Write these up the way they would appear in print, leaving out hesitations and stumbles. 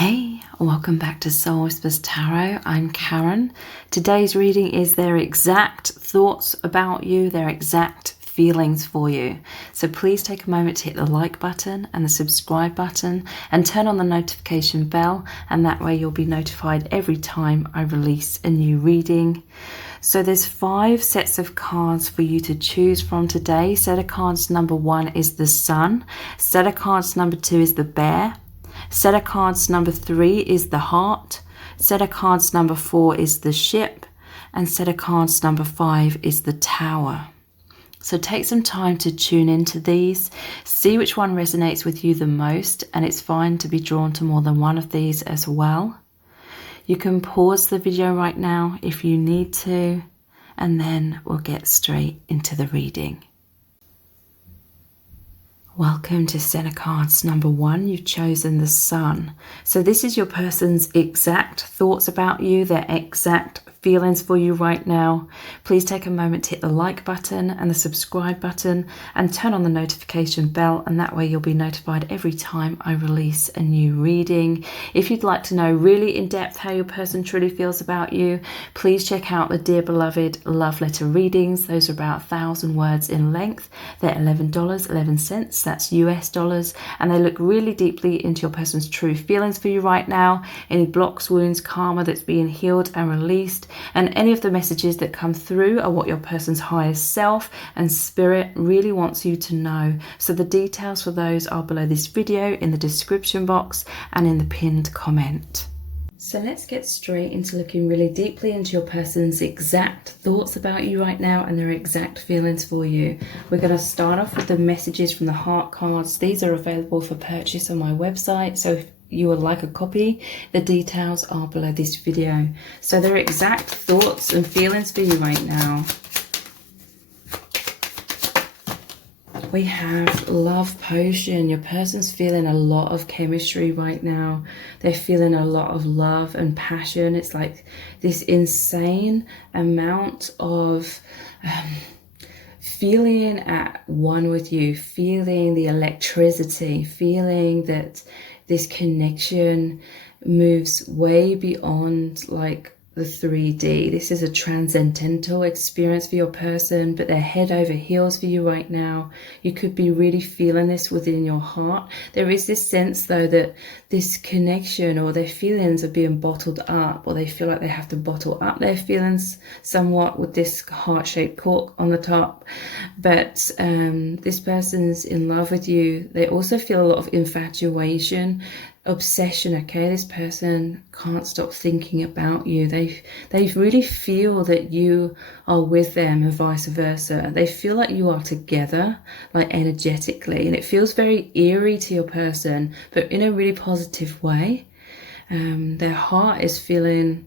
Hey, welcome back to Soul Whispers Tarot. I'm Karen. Today's reading is their exact thoughts about you, their exact feelings for you. So please take a moment to hit the like button and the subscribe button and turn on the notification bell, and that way you'll be notified every time I release a new reading. So there's 5 sets of cards for you to choose from today. Set of cards number 1 is the Sun. Set of cards number 2 is the Bear. Set of cards number 3 is the Heart. Set of cards number 4 is the Ship. And set of cards number 5 is the Tower. So take some time to tune into these, see which one resonates with you the most, and it's fine to be drawn to more than one of these as well. You can pause the video right now if you need to, and then we'll get straight into the reading. Welcome to set of cards number 1. You've chosen the Sun. So this is your person's exact thoughts about you, their exact feelings for you right now. Please take a moment to hit the like button and the subscribe button and turn on the notification bell, and that way you'll be notified every time I release a new reading. If you'd like to know really in depth how your person truly feels about you, please check out the Dear Beloved love letter readings. Those are about 1,000 words in length. They're $11.11, that's US dollars, and they look really deeply into your person's true feelings for you right now, any blocks, wounds, karma that's being healed and released. And any of the messages that come through are what your person's higher self and spirit really wants you to know. So the details for those are below this video, in the description box and in the pinned comment. So let's get straight into looking really deeply into your person's exact thoughts about you right now and their exact feelings for you. We're going to start off with the messages from the Heart cards. These are available for purchase on my website, so if you would like a copy, the details are below this video. So their exact thoughts and feelings for you right now. We have Love Potion. Your person's feeling a lot of chemistry right now. They're feeling a lot of love and passion. It's like this insane amount of feeling at one with you, feeling the electricity, feeling that this connection moves way beyond like the 3D. This is a transcendental experience for your person, but they're head over heels for you right now. You could be really feeling this within your heart. There is this sense though that this connection or their feelings are being bottled up, or they feel like they have to bottle up their feelings somewhat with this heart-shaped cork on the top. But this person's in love with you. They also feel a lot of infatuation, obsession. Okay, this person can't stop thinking about you. They really feel that you are with them and vice versa. They feel like you are together, like energetically, and it feels very eerie to your person, but in a really positive way. Their heart is feeling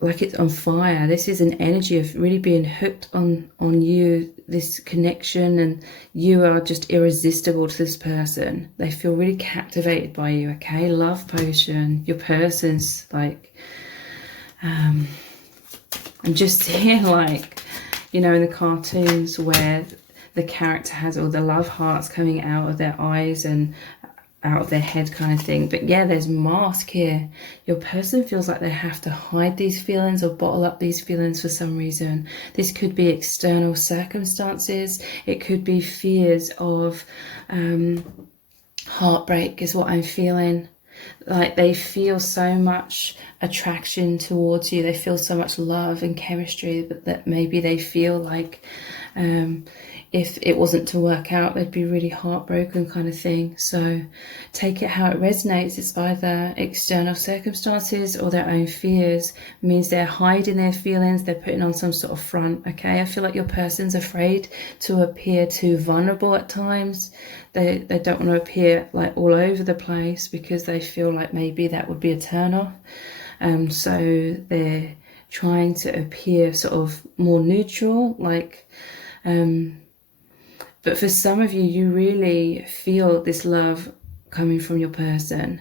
like it's on fire. This is an energy of really being hooked on you, this connection, and you are just irresistible to this person. They feel really captivated by you. Okay, Love Potion. Your person's like I'm just seeing, like, you know, in the cartoons where the character has all the love hearts coming out of their eyes and out of their head kind of thing. But yeah, there's mask here. Your person feels like they have to hide these feelings or bottle up these feelings for some reason. This could be external circumstances. It could be fears of heartbreak is what I'm feeling. Like they feel so much attraction towards you. They feel so much love and chemistry, but that maybe they feel like if it wasn't to work out, they'd be really heartbroken kind of thing. So take it how it resonates. It's either external circumstances or their own fears. It means they're hiding their feelings. They're putting on some sort of front. Okay, I feel like your person's afraid to appear too vulnerable at times. They don't want to appear like all over the place because they feel like maybe that would be a turn off. So they're trying to appear sort of more neutral, like but for some of you, you really feel this love coming from your person,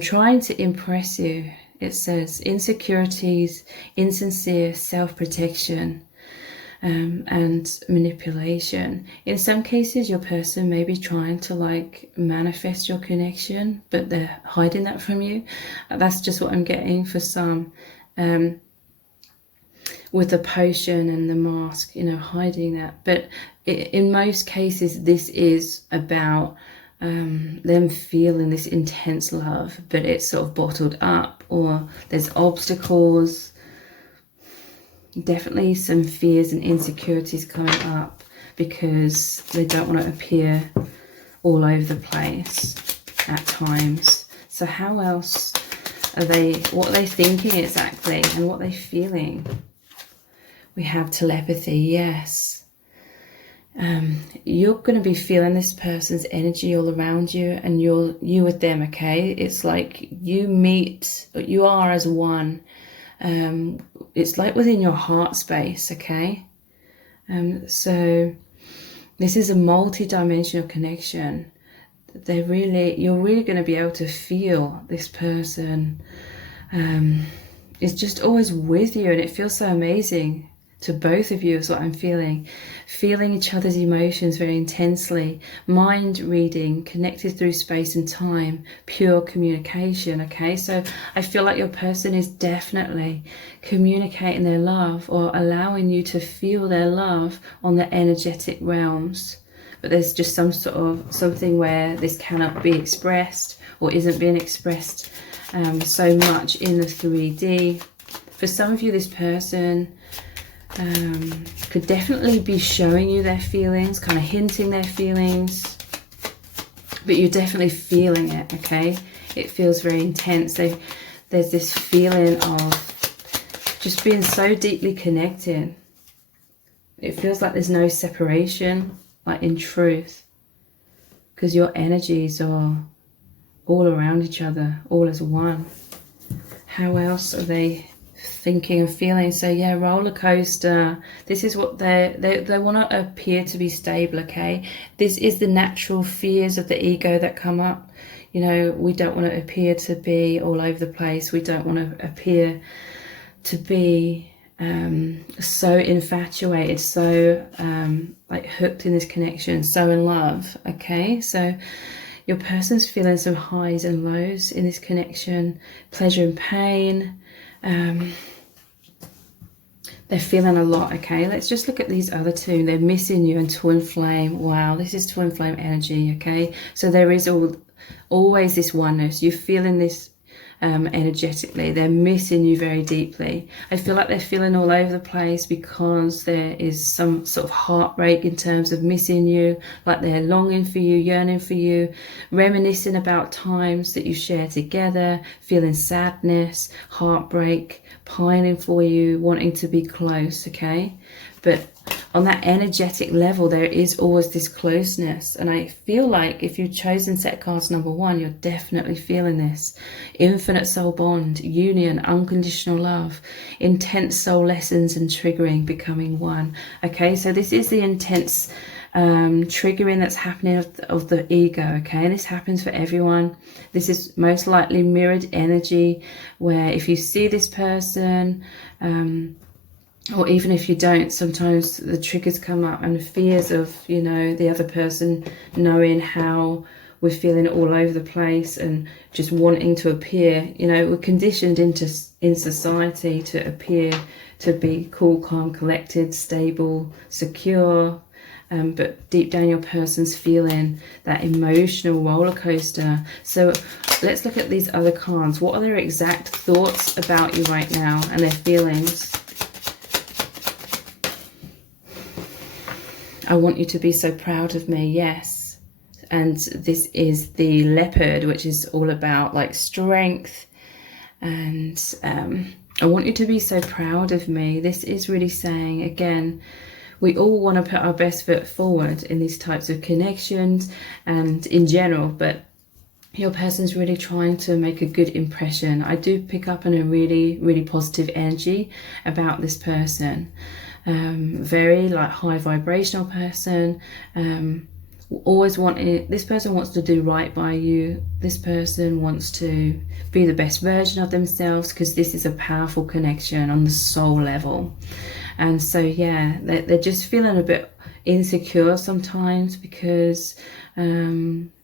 trying to impress you. It says insecurities, insincere self-protection. and manipulation. In some cases, your person may be trying to like manifest your connection, but they're hiding that from you. That's just what I'm getting for some. With the potion and the mask, you know, hiding that. But in most cases, this is about them feeling this intense love, but it's sort of bottled up, or there's obstacles, definitely some fears and insecurities coming up because they don't want to appear all over the place at times. So how else are they, what are they thinking exactly, and what are they feeling? We have telepathy, yes. You're going to be feeling this person's energy all around you, and you with them, okay? It's like you are as one. It's like within your heart space, okay? So this is a multi-dimensional connection. You're really going to be able to feel this person is just always with you, and it feels so amazing to both of you is what I'm feeling. Feeling each other's emotions very intensely. Mind reading, connected through space and time. Pure communication, okay? So I feel like your person is definitely communicating their love, or allowing you to feel their love on the energetic realms. But there's just some sort of something where this cannot be expressed, or isn't being expressed so much in the 3D. For some of you, this person could definitely be showing you their feelings, kind of hinting their feelings, but you're definitely feeling it, okay? It feels very intense. There's this feeling of just being so deeply connected. It feels like there's no separation, like in truth, because your energies are all around each other, all as one. How else are they thinking and feeling? So yeah, roller coaster. This is what they want to appear to be stable, okay? This is the natural fears of the ego that come up. You know, we don't want to appear to be all over the place. We don't want to appear to be so infatuated, so like hooked in this connection, so in love, okay? So your person's feeling some highs and lows in this connection, pleasure and pain. They're feeling a lot, okay? Let's just look at these other two. They're missing you and twin flame. Wow, this is twin flame energy, okay? So there is always this oneness. You're feeling this energetically. They're missing you very deeply. I feel like they're feeling all over the place because there is some sort of heartbreak in terms of missing you, like they're longing for you, yearning for you, reminiscing about times that you share together, feeling sadness, heartbreak, pining for you, wanting to be close, okay? But on that energetic level, there is always this closeness. And I feel like if you've chosen set cards number 1, you're definitely feeling this. Infinite soul bond, union, unconditional love, intense soul lessons and triggering, becoming one. Okay, so this is the intense triggering that's happening of the ego, okay? This happens for everyone. This is most likely mirrored energy, where if you see this person, or even if you don't, sometimes the triggers come up, and the fears of, you know, the other person knowing how we're feeling all over the place and just wanting to appear. You know, we're conditioned in society to appear to be cool, calm, collected, stable, secure. But deep down, your person's feeling that emotional roller coaster. So let's look at these other cards. What are their exact thoughts about you right now and their feelings? I want you to be so proud of me, yes. And this is the leopard, which is all about like strength. And I want you to be so proud of me. This is really saying, again, we all want to put our best foot forward in these types of connections and in general, but your person's really trying to make a good impression. I do pick up on a really, really positive energy about this person. Very like high vibrational person. always wanting, this person wants to do right by you. This person wants to be the best version of themselves, because this is a powerful connection on the soul level. And so yeah, they're just feeling a bit insecure sometimes, because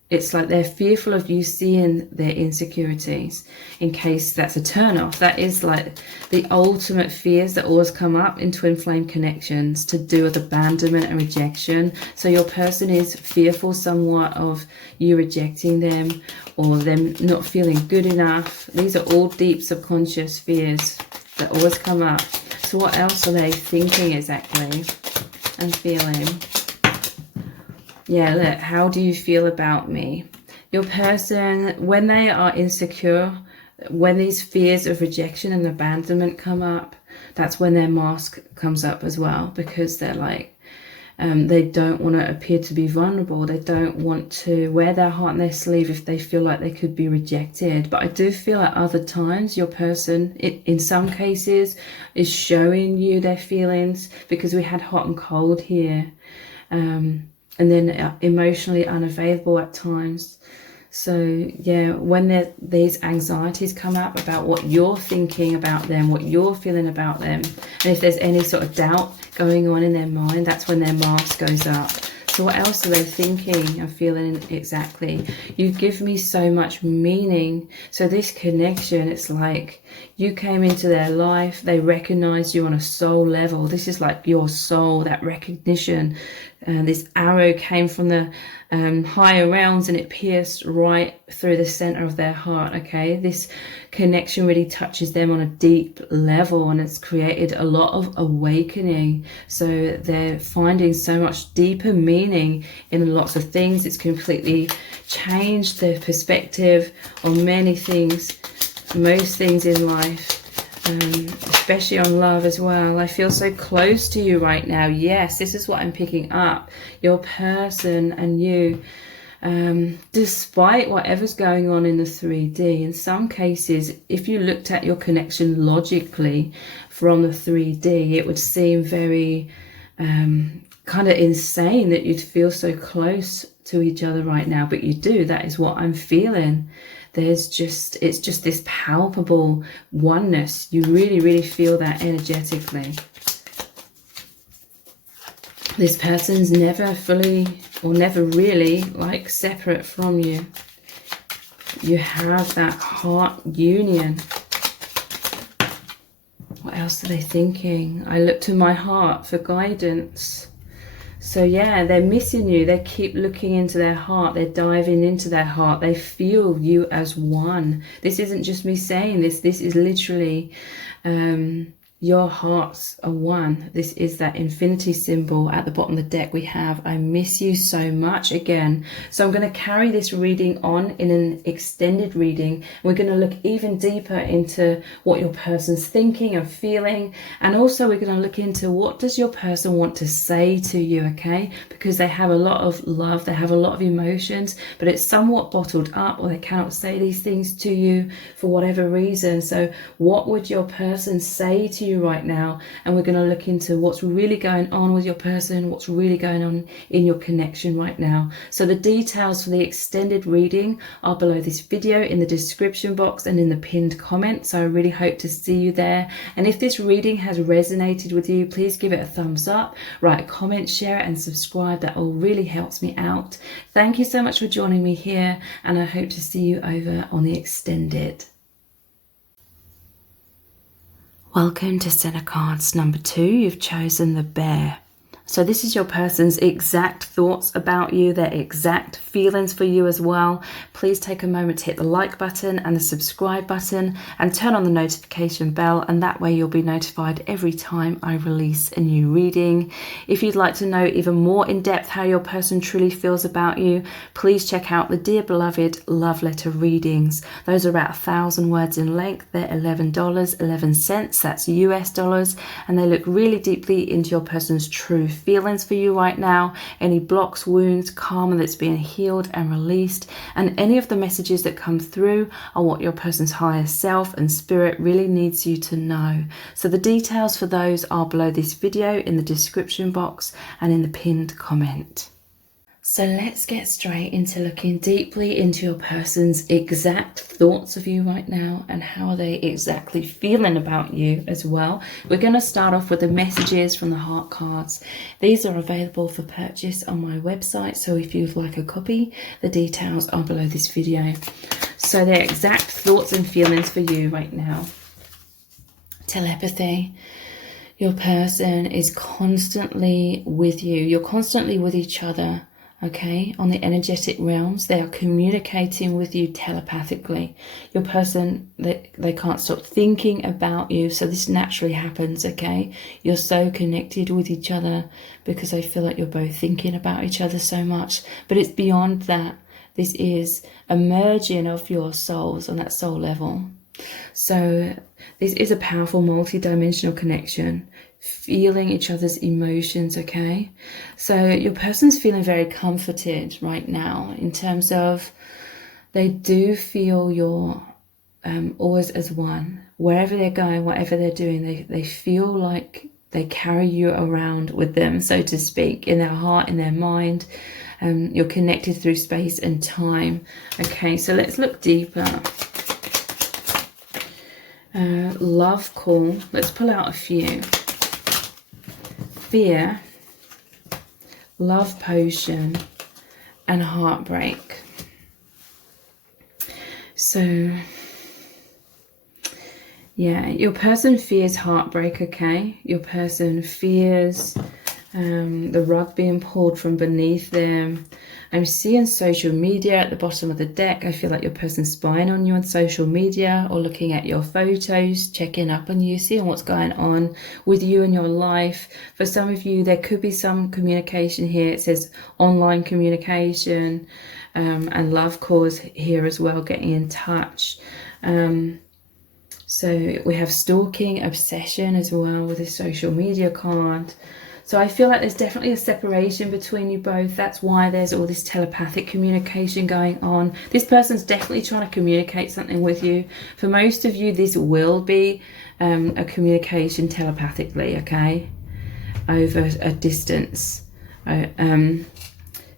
it's like they're fearful of you seeing their insecurities, in case that's a turn off. That is like the ultimate fears that always come up in twin flame connections, to do with abandonment and rejection. So your person is fearful somewhat of you rejecting them, or them not feeling good enough. These are all deep subconscious fears that always come up. So what else are they thinking exactly and feeling? Yeah, look, how do you feel about me? Your person, when they are insecure, when these fears of rejection and abandonment come up, that's when their mask comes up as well, because they're like, they don't want to appear to be vulnerable. They don't want to wear their heart on their sleeve if they feel like they could be rejected. But I do feel at other times your person, in some cases, is showing you their feelings, because we had hot and cold here. And then emotionally unavailable at times. So yeah, when these anxieties come up about what you're thinking about them, what you're feeling about them, and if there's any sort of doubt going on in their mind, that's when their mask goes up. So what else are they thinking and feeling exactly? You give me so much meaning. So this connection, it's like you came into their life, they recognize you on a soul level. This is like your soul, that recognition. This arrow came from the higher realms, and it pierced right through the center of their heart. Okay, this connection really touches them on a deep level, and it's created a lot of awakening. So they're finding so much deeper meaning in lots of things. It's completely changed their perspective on many things, most things in life. Especially on love as well. I feel so close to you right now. Yes, this is what I'm picking up. Your person and you, despite whatever's going on in the 3D, in some cases, if you looked at your connection logically from the 3D, it would seem very kind of insane that you'd feel so close to each other right now, but you do. That is what I'm feeling. It's just this palpable oneness. You really, really feel that energetically. This person's never fully or never really like separate from you. You have that heart union. What else are they thinking? I look to my heart for guidance. So yeah, they're missing you. They keep looking into their heart. They're diving into their heart. They feel you as one. This isn't just me saying this. This is literally your hearts are one. This is that infinity symbol at the bottom of the deck. We have I miss you so much again. So I'm going to carry this reading on in an extended reading. We're going to look even deeper into what your person's thinking and feeling, and also we're going to look into what does your person want to say to you, okay? Because they have a lot of love, they have a lot of emotions, but it's somewhat bottled up, or they cannot say these things to you for whatever reason. So what would your person say to you right now? And we're going to look into what's really going on with your person, what's really going on in your connection right now. So the details for the extended reading are below this video in the description box and in the pinned comment. So I really hope to see you there. And if this reading has resonated with you, please give it a thumbs up, write a comment, share it and subscribe. That all really helps me out. Thank you so much for joining me here, and I hope to see you over on the extended. Welcome to Center Cards number 2. You've chosen the Bear. So this is your person's exact thoughts about you, their exact feelings for you as well. Please take a moment to hit the like button and the subscribe button and turn on the notification bell, and that way you'll be notified every time I release a new reading. If you'd like to know even more in depth how your person truly feels about you, please check out the Dear Beloved love letter readings. Those are about 1,000 words in length. They're $11.11. That's US dollars, and they look really deeply into your person's true feelings for you right now, any blocks, wounds, karma that's being healed and released, and any of the messages that come through are what your person's higher self and spirit really needs you to know. So the details for those are below this video in the description box and in the pinned comment. So let's get straight into looking deeply into your person's exact thoughts of you right now and how they exactly feeling about you as well. We're going to start off with the messages from the heart cards. These are available for purchase on my website, so if you'd like a copy, the details are below this video. So their exact thoughts and feelings for you right now. Telepathy. Your person is constantly with you. You're constantly with each other. Okay, on the energetic realms, they are communicating with you telepathically. Your person, they can't stop thinking about you, so this naturally happens, okay? You're so connected with each other because they feel like you're both thinking about each other so much. But it's beyond that. This is a merging of your souls on that soul level. So this is a powerful multi-dimensional connection, feeling each other's emotions, okay? So your person's feeling very comforted right now in terms of they do feel you're always as one. Wherever they're going, whatever they're doing, they feel like they carry you around with them, so to speak, in their heart, in their mind. You're connected through space and time. Okay, so let's look deeper. Love call. Let's pull out a few. Fear, love potion, and heartbreak. So, yeah, your person fears heartbreak, okay? Your person fears the rug being pulled from beneath them. I'm seeing social media at the bottom of the deck. I feel like your person's spying on you on social media or looking at your photos, checking up on you, seeing what's going on with you in your life. For some of you, there could be some communication here. It says online communication and love calls here as well, getting in touch. So we have stalking, obsession as well with a social media card. So I feel like there's definitely a separation between you both. That's why there's all this telepathic communication going on. This person's definitely trying to communicate something with you. For most of you, this will be a communication telepathically, okay, over a distance.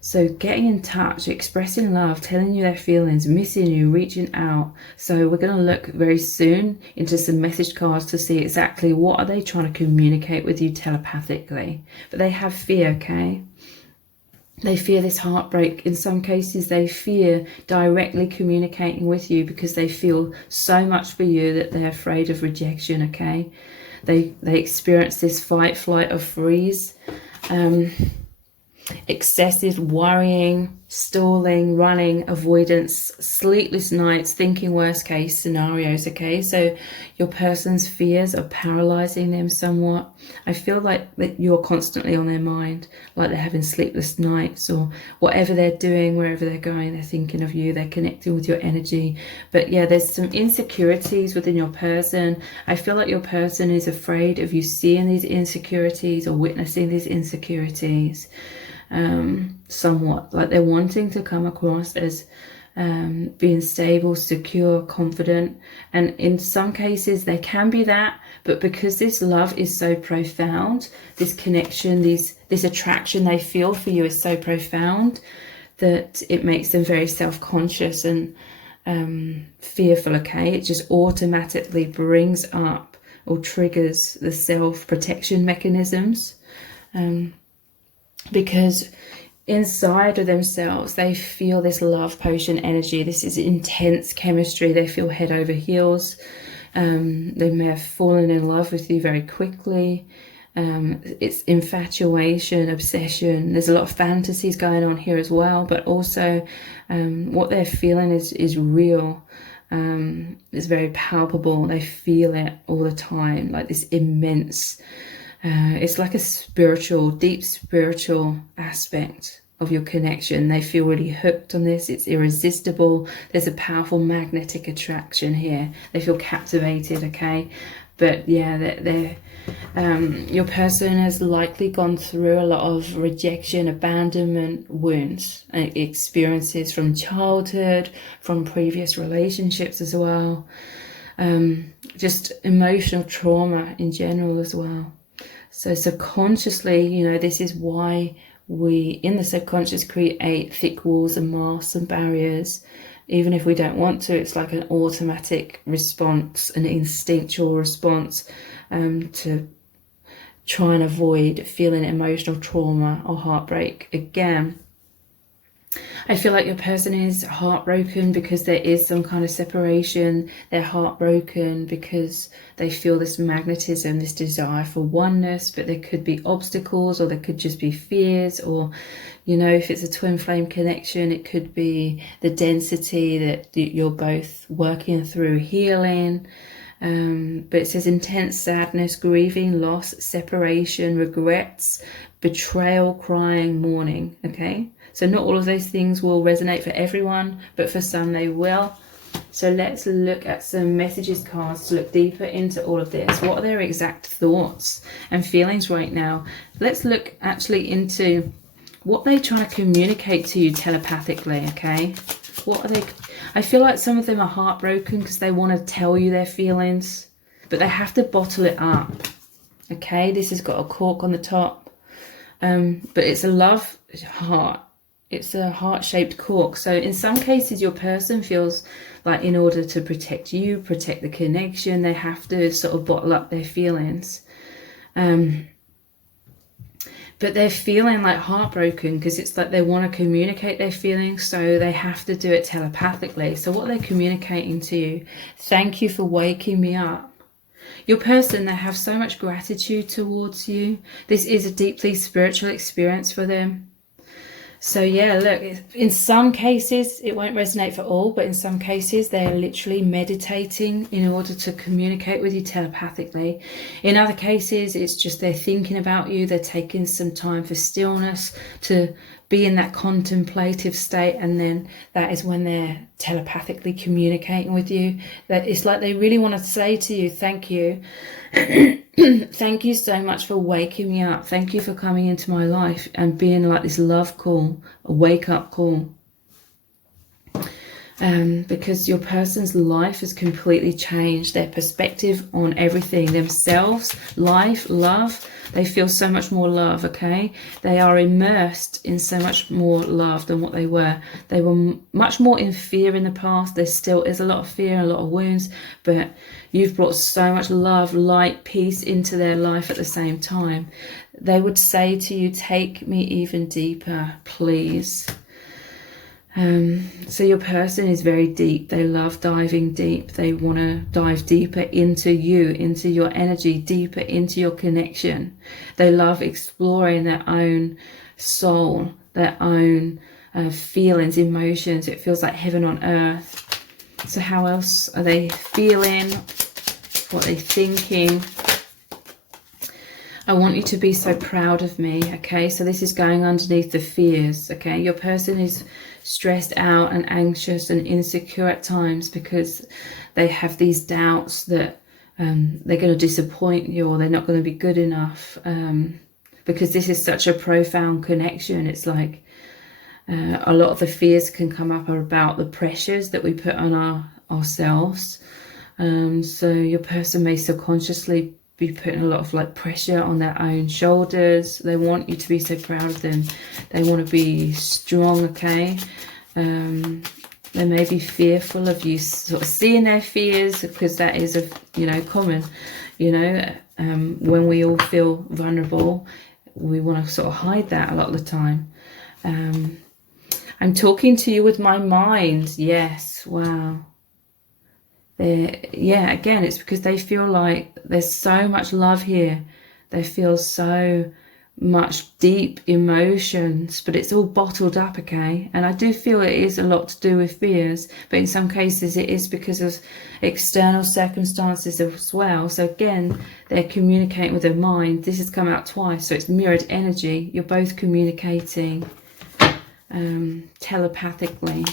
So getting in touch, expressing love, telling you their feelings, missing you, reaching out. So we're going to look very soon into some message cards to see exactly what are they trying to communicate with you telepathically. But they have fear, okay? They fear this heartbreak. In some cases, they fear directly communicating with you because they feel so much for you that they're afraid of rejection, okay? They experience this fight, flight, or freeze. Excessive worrying, stalling, running, avoidance, sleepless nights, thinking worst case scenarios, okay? So your person's fears are paralyzing them somewhat. I feel like that you're constantly on their mind, like they're having sleepless nights or whatever they're doing, wherever they're going, they're thinking of you, they're connecting with your energy. But yeah, there's some insecurities within your person. I feel like your person is afraid of you seeing these insecurities or witnessing these insecurities. Somewhat like they're wanting to come across as being stable, secure, confident, and in some cases they can be that, but because this love is so profound, this connection, this attraction they feel for you is so profound that it makes them very self-conscious and fearful, okay? It just automatically brings up or triggers the self-protection mechanisms. Because inside of themselves, they feel this love potion energy. This is intense chemistry. They feel head over heels. They may have fallen in love with you very quickly. It's infatuation, obsession. There's a lot of fantasies going on here as well, but also what they're feeling is real. It's very palpable. They feel it all the time, like this immense it's like a spiritual, deep spiritual aspect of your connection. They feel really hooked on this. It's irresistible. There's a powerful magnetic attraction here. They feel captivated, okay? But yeah, your person has likely gone through a lot of rejection, abandonment, wounds, experiences from childhood, from previous relationships as well. Just emotional trauma in general as well. So subconsciously, this is why we, in the subconscious, create thick walls and masks and barriers. Even if we don't want to, it's like an automatic response, an instinctual response to try and avoid feeling emotional trauma or heartbreak again. I feel like your person is heartbroken because there is some kind of separation. They're heartbroken because they feel this magnetism, this desire for oneness, but there could be obstacles, or there could just be fears, or, you know, if it's a twin flame connection, it could be the density that you're both working through healing. But it says intense sadness, grieving, loss, separation, regrets, betrayal, crying, mourning. Okay, so not all of those things will resonate for everyone, but for some they will. So let's look at some messages cards to look deeper into all of this. What are their exact thoughts and feelings right now? Let's look actually into what they're trying to communicate to you telepathically. Okay, what are they? I feel like some of them are heartbroken because they want to tell you their feelings, but they have to bottle it up. Okay, this has got a cork on the top, but it's a love heart. It's a heart-shaped cork. So in some cases, your person feels like in order to protect you, protect the connection, they have to sort of bottle up their feelings. But they're feeling like heartbroken because it's like they want to communicate their feelings, so they have to do it telepathically. So what they're communicating to you: thank you for waking me up. Your person, they have so much gratitude towards you. This is a deeply spiritual experience for them. So yeah, look, in some cases it won't resonate for all, but in some cases they're literally meditating in order to communicate with you telepathically. In other cases, it's just they're thinking about you, they're taking some time for stillness to be in that contemplative state, and then that is when they're telepathically communicating with you. That it's like they really want to say to you, thank you. Thank you so much for waking me up. Thank you for coming into my life and being like this love call, a wake up call. Because your person's life has completely changed. Their perspective on everything, themselves, life, love. They feel so much more love, okay? They are immersed in so much more love than what they were. They were much more in fear in the past. There still is a lot of fear, a lot of wounds, but you've brought so much love, light, peace into their life at the same time. They would say to you, take me even deeper, please. So your person is very deep. They love diving deep. They want to dive deeper into you, into your energy, deeper into your connection. They love exploring their own soul, their own feelings, emotions. It feels like heaven on earth. So how else are they feeling? What are they thinking? I want you to be so proud of me, okay? So this is going underneath the fears, okay? Your person is stressed out and anxious and insecure at times because they have these doubts that they're going to disappoint you, or they're not going to be good enough, because this is such a profound connection. It's like a lot of the fears can come up about the pressures that we put on ourselves. So your person may subconsciously be putting a lot of like pressure on their own shoulders. They want you to be so proud of them. They want to be strong, okay? They may be fearful of you sort of seeing their fears, because that is common. When we all feel vulnerable, we want to sort of hide that a lot of the time. I'm talking to you with my mind. Yes, wow. Again, it's because they feel like there's so much love here. They feel so much deep emotions, but it's all bottled up, okay? And I do feel it is a lot to do with fears, but in some cases it is because of external circumstances as well. So again, they're communicating with their mind. This has come out twice, so it's mirrored energy. You're both communicating telepathically.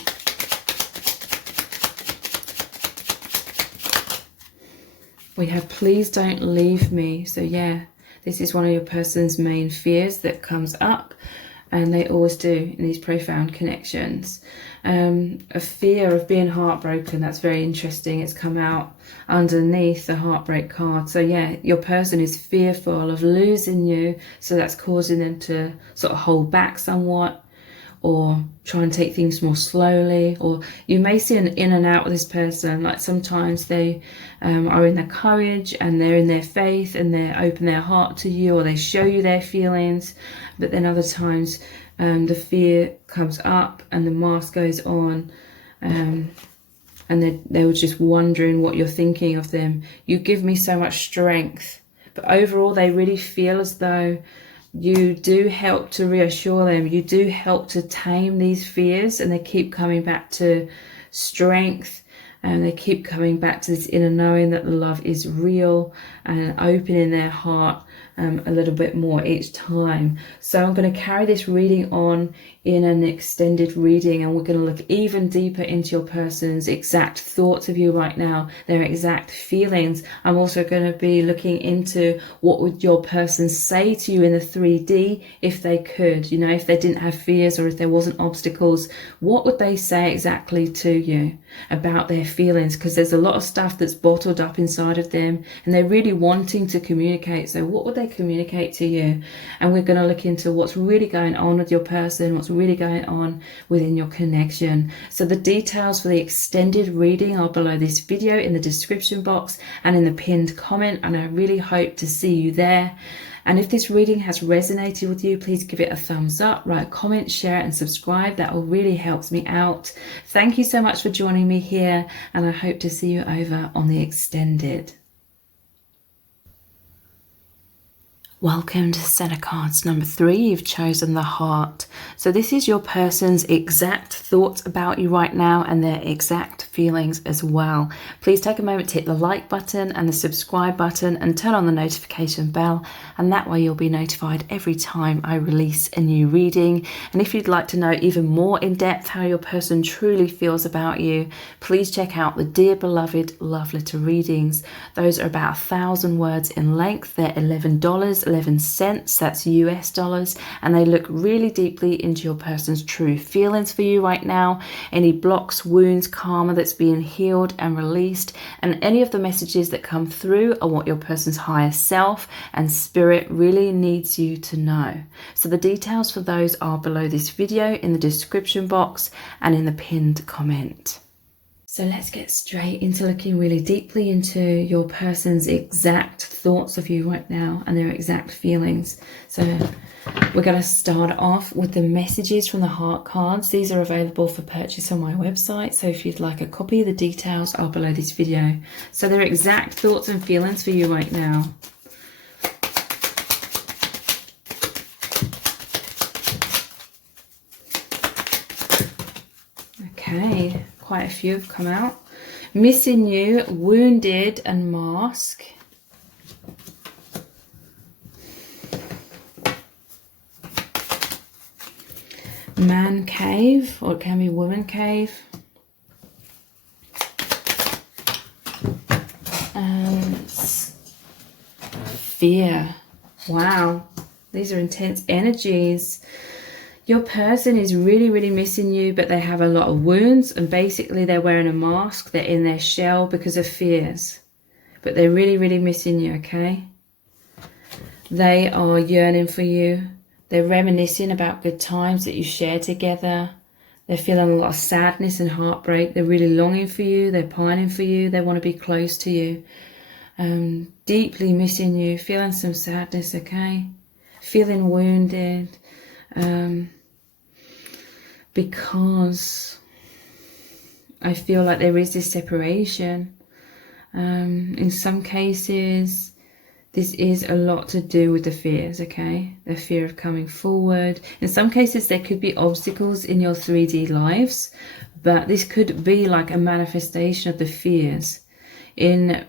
We have please don't leave me. So yeah, this is one of your person's main fears that comes up, and they always do in these profound connections. a fear of being heartbroken. That's very interesting. It's come out underneath the heartbreak card. So yeah, your person is fearful of losing you, so that's causing them to sort of hold back somewhat, or try and take things more slowly. Or you may see an in and out with this person. Like sometimes they are in their courage and they're in their faith and they open their heart to you, or they show you their feelings. But then other times the fear comes up and the mask goes on, and they were just wondering what you're thinking of them. You give me so much strength. But overall, they really feel as though you do help to reassure them. You do help to tame these fears, and they keep coming back to strength, and they keep coming back to this inner knowing that the love is real, and opening their heart a little bit more each time. So I'm going to carry this reading on in an extended reading, and we're going to look even deeper into your person's exact thoughts of you right now, their exact feelings. I'm also going to be looking into what would your person say to you in the 3D if they could, you know, if they didn't have fears or if there wasn't obstacles, what would they say exactly to you about their feelings? Because there's a lot of stuff that's bottled up inside of them and they're really wanting to communicate. So what would they communicate to you? And we're going to look into what's really going on with your person, what's really going on within your connection. So the details for the extended reading are below this video in the description box and in the pinned comment, and I really hope to see you there. And if this reading has resonated with you, please give it a thumbs up, write a comment, share it and subscribe. That will really help me out. Thank you so much for joining me here, and I hope to see you over on the extended. Welcome to set of cards number 3. You've chosen the heart. So this is your person's exact thoughts about you right now and their exact feelings as well. Please take a moment to hit the like button and the subscribe button and turn on the notification bell, and that way you'll be notified every time I release a new reading. And if you'd like to know even more in depth how your person truly feels about you, please check out the Dear Beloved Love Letter readings. Those are about 1,000 words in length. They're $11.11, that's US dollars, and they look really deeply into your person's true feelings for you right now, any blocks, wounds, karma that's being healed and released, and any of the messages that come through are what your person's higher self and spirit really needs you to know. So the details for those are below this video in the description box and in the pinned comment. So let's get straight into looking really deeply into your person's exact thoughts of you right now and their exact feelings. So we're going to start off with the messages from the heart cards. These are available for purchase on my website. So if you'd like a copy, the details are below this video. So their exact thoughts and feelings for you right now. Okay. Quite a few have come out. Missing you, wounded and mask. Man cave, or it can be woman cave. And fear. Wow, these are intense energies. Your person is really, really missing you, but they have a lot of wounds, and basically they're wearing a mask. They're in their shell because of fears, but they're really, really missing you, okay? They are yearning for you. They're reminiscing about good times that you shared together. They're feeling a lot of sadness and heartbreak. They're really longing for you. They're pining for you. They want to be close to you. Deeply missing you, feeling some sadness, okay? Feeling wounded. Because I feel like there is this separation. In some cases, this is a lot to do with the fears, okay? The fear of coming forward. In some cases, there could be obstacles in your 3D lives, but this could be like a manifestation of the fears. In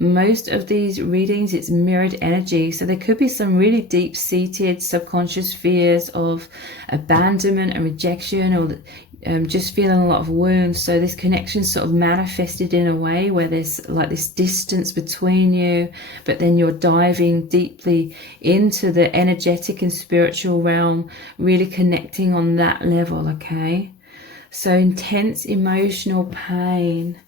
most of these readings, it's mirrored energy. So there could be some really deep-seated subconscious fears of abandonment and rejection, or just feeling a lot of wounds. So this connection sort of manifested in a way where there's like this distance between you, but then you're diving deeply into the energetic and spiritual realm, really connecting on that level, okay? So intense emotional pain,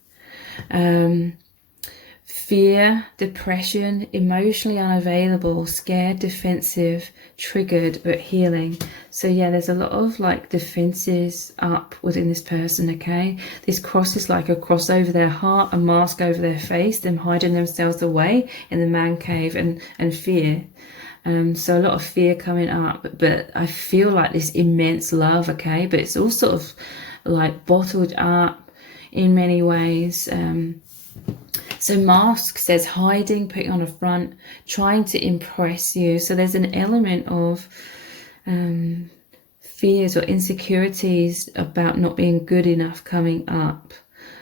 fear, depression, emotionally unavailable, scared, defensive, triggered, but healing. So yeah, there's a lot of like defenses up within this person, okay? This cross is like a cross over their heart, a mask over their face, them hiding themselves away in the man cave, and fear. So a lot of fear coming up, but I feel like this immense love, okay? But it's all sort of like bottled up in many ways. So mask says hiding, putting on a front, trying to impress you. So there's an element of fears or insecurities about not being good enough coming up.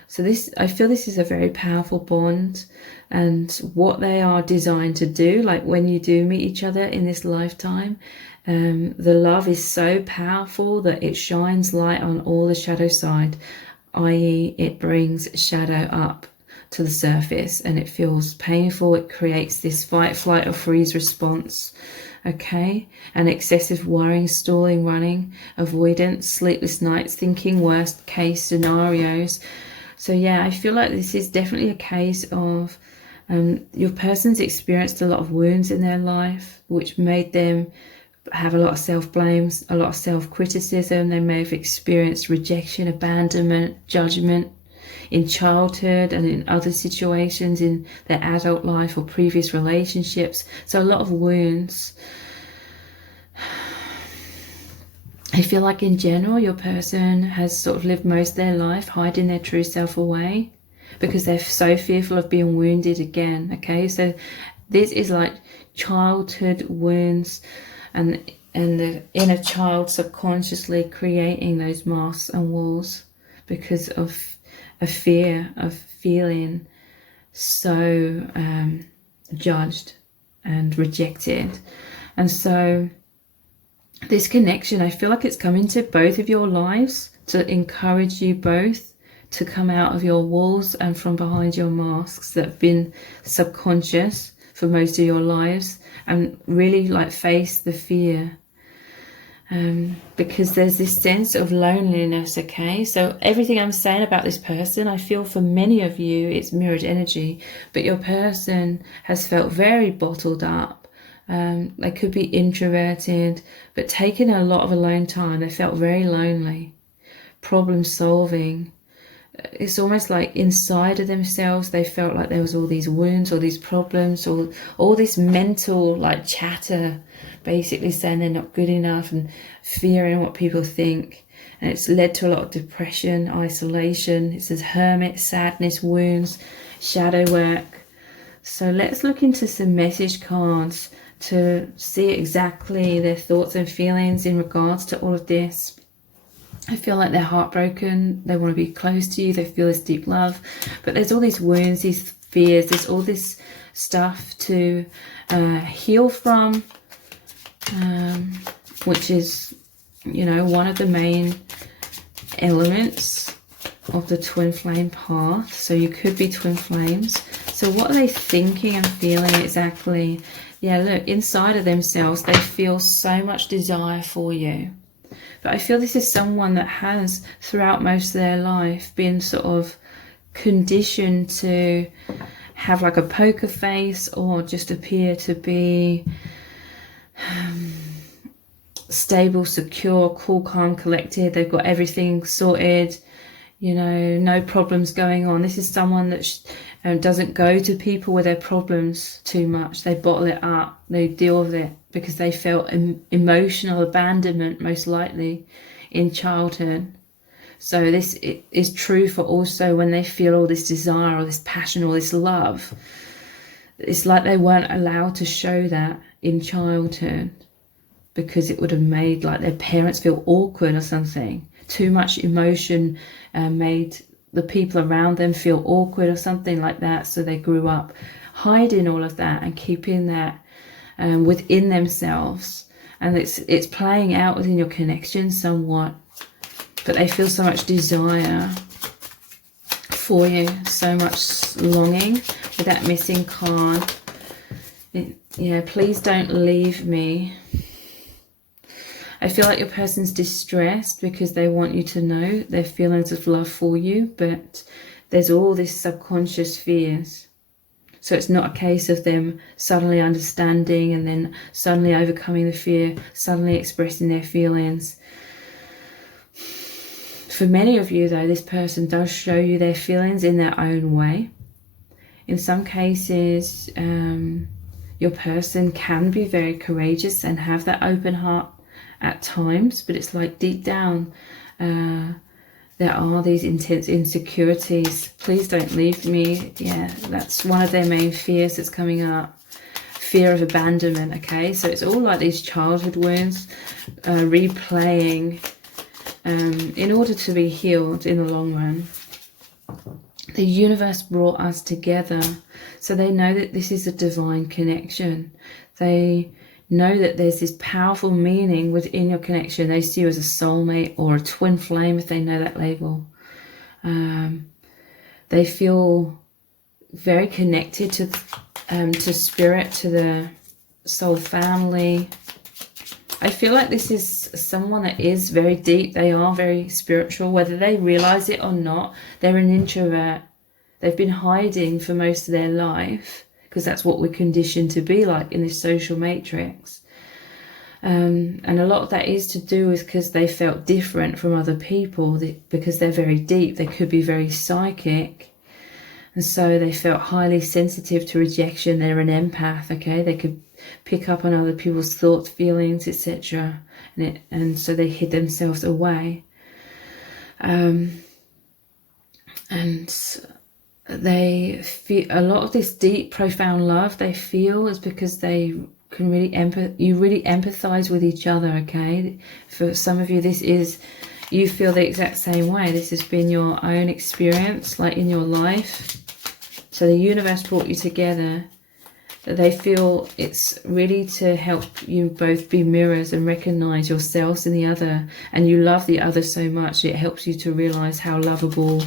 So this, I feel this is a very powerful bond, and what they are designed to do, like when you do meet each other in this lifetime, the love is so powerful that it shines light on all the shadow side, i.e. it brings shadow up to the surface and it feels painful. It creates this fight, flight or freeze response, okay? And excessive worrying, stalling, running, avoidance, sleepless nights, thinking worst case scenarios. So yeah, I feel like this is definitely a case of your person's experienced a lot of wounds in their life, which made them have a lot of self-blames, a lot of self-criticism. They may have experienced rejection, abandonment, judgment in childhood and in other situations in their adult life or previous relationships. So a lot of wounds. I feel like in general your person has sort of lived most of their life hiding their true self away because they're so fearful of being wounded again, okay? So this is like childhood wounds and the inner child subconsciously creating those masks and walls because of a fear of feeling so judged and rejected. And so this connection, I feel like it's come into both of your lives to encourage you both to come out of your walls and from behind your masks that have been subconscious for most of your lives, and really like face the fear. Because there's this sense of loneliness, okay? So everything I'm saying about this person, I feel for many of you, it's mirrored energy, but your person has felt very bottled up. They could be introverted, but taking a lot of alone time. They felt very lonely. Problem solving. It's almost like inside of themselves, they felt like there was all these wounds, all these problems, all this mental like chatter, basically saying they're not good enough and fearing what people think. And it's led to a lot of depression, isolation. It says hermit, sadness, wounds, shadow work. So let's look into some message cards to see exactly their thoughts and feelings in regards to all of this. I feel like they're heartbroken. They want to be close to you. They feel this deep love. But there's all these wounds, these fears. There's all this stuff to heal from, which is, you know, one of the main elements of the twin flame path. So you could be twin flames. So what are they thinking and feeling exactly? Yeah, look, inside of themselves, they feel so much desire for you. But I feel this is someone that has, throughout most of their life, been sort of conditioned to have like a poker face or just appear to be stable, secure, cool, calm, collected. They've got everything sorted, you know, no problems going on. This is someone that doesn't go to people with their problems too much. They bottle it up. They deal with it because they felt emotional abandonment, most likely, in childhood. So this is true for also when they feel all this desire or this passion or this love. It's like they weren't allowed to show that in childhood because it would have made like their parents feel awkward or something. Too much emotion made the people around them feel awkward or something like that. So they grew up hiding all of that and keeping that within themselves. And it's playing out within your connection somewhat. But they feel so much desire for you, so much longing with that missing card. Yeah, please don't leave me. I I feel like your person's distressed because they want you to know their feelings of love for you, but there's all this subconscious fears. So it's not a case of them suddenly understanding and then suddenly overcoming the fear, suddenly expressing their feelings. For many of you, though, this person does show you their feelings in their own way. In some cases, your person can be very courageous and have that open heart at times, but it's like deep down, there are these intense insecurities. Please don't leave me. Yeah, that's one of their main fears that's coming up. Fear of abandonment, okay? So it's all like these childhood wounds replaying in order to be healed in the long run. The universe brought us together, so they know that this is a divine connection. They know that there's this powerful meaning within your connection. They see you as a soulmate or a twin flame, if they know that label. They feel very connected to spirit, to the soul family. I feel like this is someone that is very deep. They are very spiritual, whether they realize it or not. They're an introvert. They've been hiding for most of their life, because that's what we're conditioned to be like in this social matrix. And a lot of that is to do with because they felt different from other people, because they're very deep. They could be very psychic. And so they felt highly sensitive to rejection. They're an empath, okay? They could pick up on other people's thoughts, feelings, etc. And so they hid themselves away. And they feel a lot of this deep, profound love they feel is because they can really you really empathize with each other, okay? For some of you, this is, you feel the exact same way. This has been your own experience, like in your life. So the universe brought you together. They feel it's really to help you both be mirrors and recognize yourselves in the other. And you love the other so much, it helps you to realize how lovable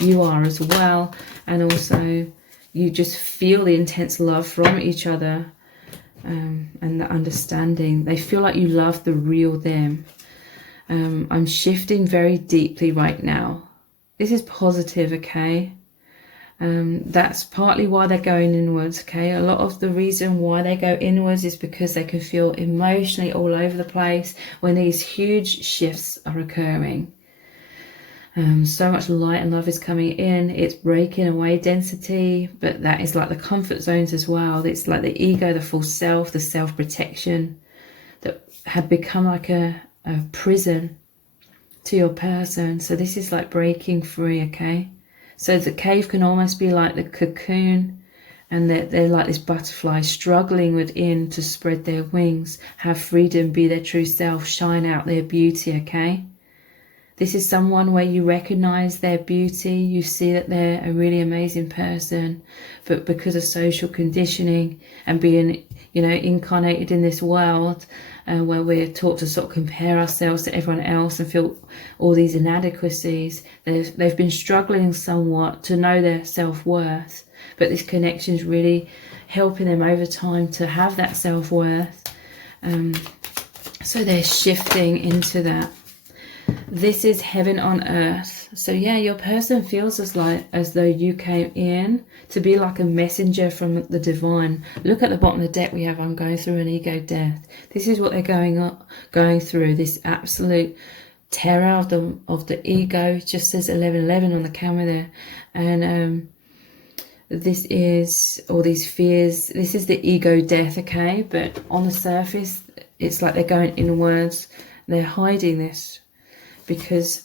you are as well. And also you just feel the intense love from each other, and the understanding. They feel like you love the real them. I'm shifting very deeply right now. This is positive, okay? That's partly why they're going inwards, okay? A lot of the reason why they go inwards is because they can feel emotionally all over the place when these huge shifts are occurring. So much light and love is coming in. It's breaking away density, but that is like the comfort zones as well. It's like the ego, the false self, the self-protection that had become like a prison to your person. So this is like breaking free, okay? So the cave can almost be like the cocoon, and they're like this butterfly struggling within to spread their wings, have freedom, be their true self, shine out their beauty, okay? This is someone where you recognize their beauty, you see that they're a really amazing person, but because of social conditioning and being, you know, incarnated in this world where we're taught to sort of compare ourselves to everyone else and feel all these inadequacies, they've been struggling somewhat to know their self-worth, but this connection is really helping them over time to have that self-worth. So they're shifting into that. This is heaven on earth. So yeah, your person feels as though you came in to be like a messenger from the divine. Look at the bottom of the deck we have, I'm going through an ego death. This is what they're going through, this absolute terror of the ego. It just says 1111 on the camera there. And this is all these fears. This is the ego death, okay? But on the surface, it's like they're going inwards. They're hiding this because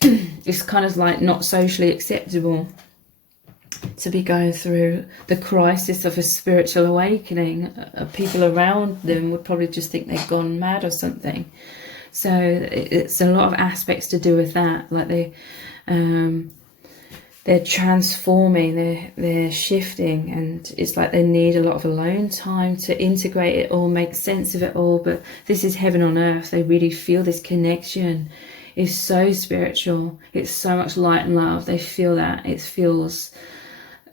it's kind of like not socially acceptable to be going through the crisis of a spiritual awakening. People around them would probably just think they've gone mad or something. So it's a lot of aspects to do with that. Like they're transforming, they're shifting, and it's like they need a lot of alone time to integrate it all, make sense of it all. But this is heaven on earth. They really feel this connection. It's so spiritual. It's so much light and love. They feel that. It feels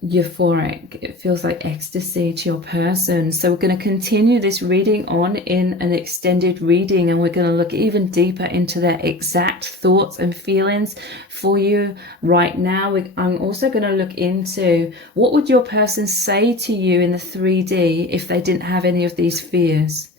euphoric. It feels like ecstasy to your person. So we're going to continue this reading on in an extended reading, and we're going to look even deeper into their exact thoughts and feelings for you right now. I'm also going to look into what would your person say to you in the 3D if they didn't have any of these fears.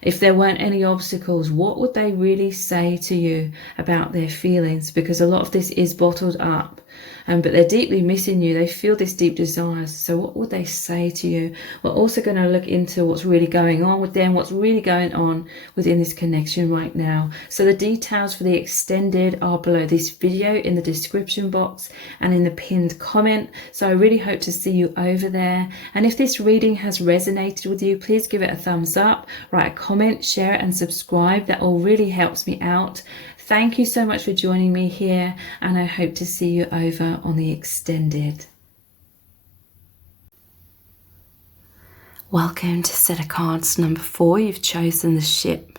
If there weren't any obstacles, what would they really say to you about their feelings? Because a lot of this is bottled up, but they're deeply missing you. They feel this deep desire. So what would they say to you? We're also going to look into what's really going on with them, what's really going on within this connection right now. So the details for the extended are below this video in the description box and in the pinned comment. So I really hope to see you over there. And if this reading has resonated with you, please give it a thumbs up, write a comment, share it and subscribe. That all really helps me out. Thank you so much for joining me here, and I hope to see you over on the extended. Welcome to set of cards number 4. You've chosen the Ship.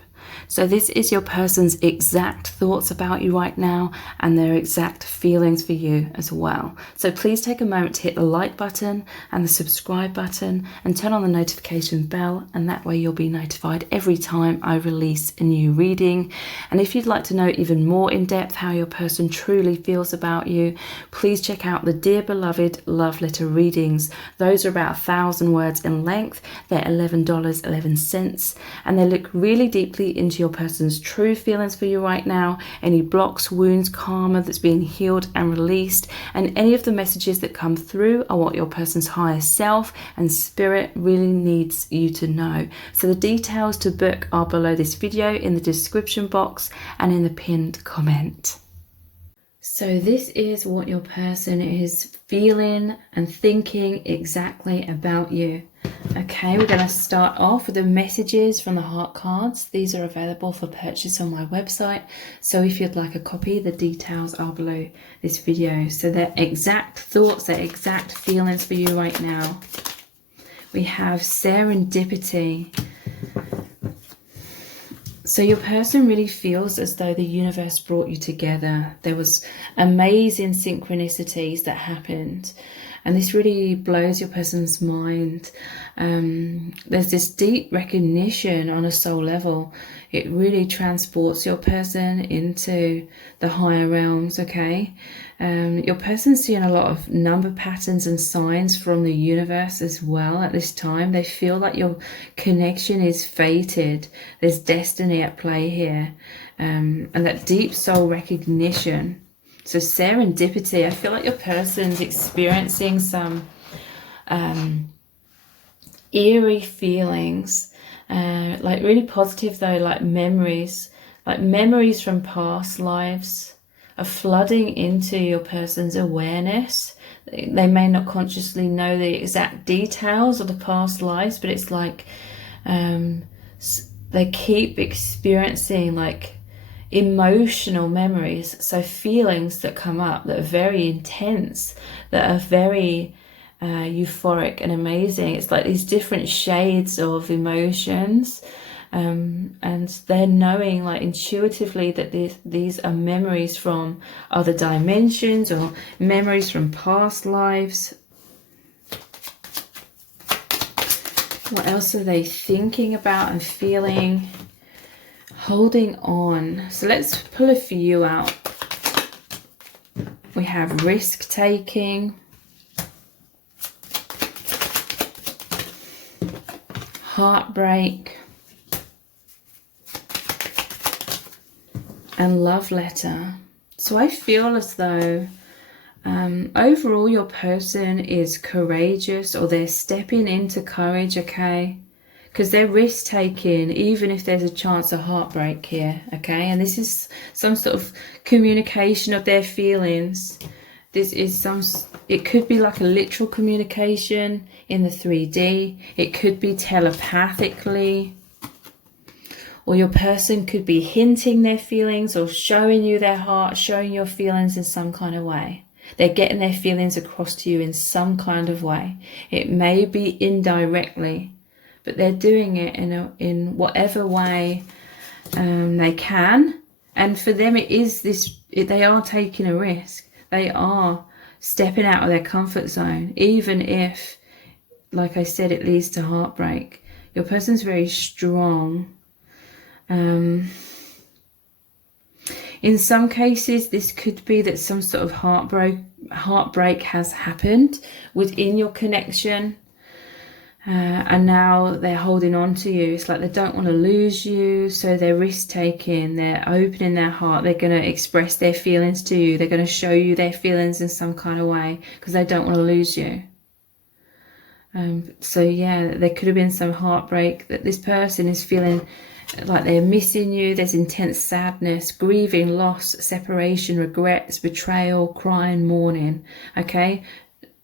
So this is your person's exact thoughts about you right now and their exact feelings for you as well. So please take a moment to hit the like button and the subscribe button and turn on the notification bell, and that way you'll be notified every time I release a new reading. And if you'd like to know even more in depth how your person truly feels about you, please check out the Dear Beloved Love Letter readings. Those are about 1,000 words in length. They're $11.11, and they look really deeply into your person's true feelings for you right now, any blocks, wounds, karma that's being healed and released, and any of the messages that come through are what your person's higher self and spirit really needs you to know. So the details to book are below this video in the description box and in the pinned comment. So this is what your person is feeling and thinking exactly about you. Okay, we're going to start off with the messages from the heart cards. These are available for purchase on my website. So if you'd like a copy, the details are below this video. So their exact thoughts, their exact feelings for you right now. We have serendipity. So your person really feels as though the universe brought you together. There was amazing synchronicities that happened, and this really blows your person's mind. There's this deep recognition on a soul level. It really transports your person into the higher realms, okay? Your person's seeing a lot of number patterns and signs from the universe as well at this time. They feel like your connection is fated. There's destiny at play here, and that deep soul recognition. So serendipity, I feel like your person's experiencing some eerie feelings, like really positive though, like memories from past lives are flooding into your person's awareness. They may not consciously know the exact details of the past lives, but it's like they keep experiencing like emotional memories, so feelings that come up that are very intense, that are very euphoric and amazing. It's like these different shades of emotions, and they're knowing like intuitively that these are memories from other dimensions or memories from past lives. What else are they thinking about and feeling? Holding on. So let's pull a few out. We have risk taking, heartbreak, and love letter. So I feel as though overall your person is courageous, or they're stepping into courage, okay? Because they're risk taking, even if there's a chance of heartbreak here, okay? And this is some sort of communication of their feelings. This is it could be like a literal communication in the 3D. It could be telepathically. Or your person could be hinting their feelings or showing you their heart, showing your feelings in some kind of way. They're getting their feelings across to you in some kind of way. It may be indirectly, but they're doing it in whatever way they can. And for them, it is this, they are taking a risk. They are stepping out of their comfort zone, even if, like I said, it leads to heartbreak. Your person's very strong. In some cases, this could be that some sort of heartbreak has happened within your connection. And now they're holding on to you. It's like they don't want to lose you, so they're risk-taking, they're opening their heart, they're going to express their feelings to you, they're going to show you their feelings in some kind of way because they don't want to lose you. So yeah, there could have been some heartbreak, that this person is feeling like they're missing you. There's intense sadness, grieving, loss, separation, regrets, betrayal, crying, mourning. Okay,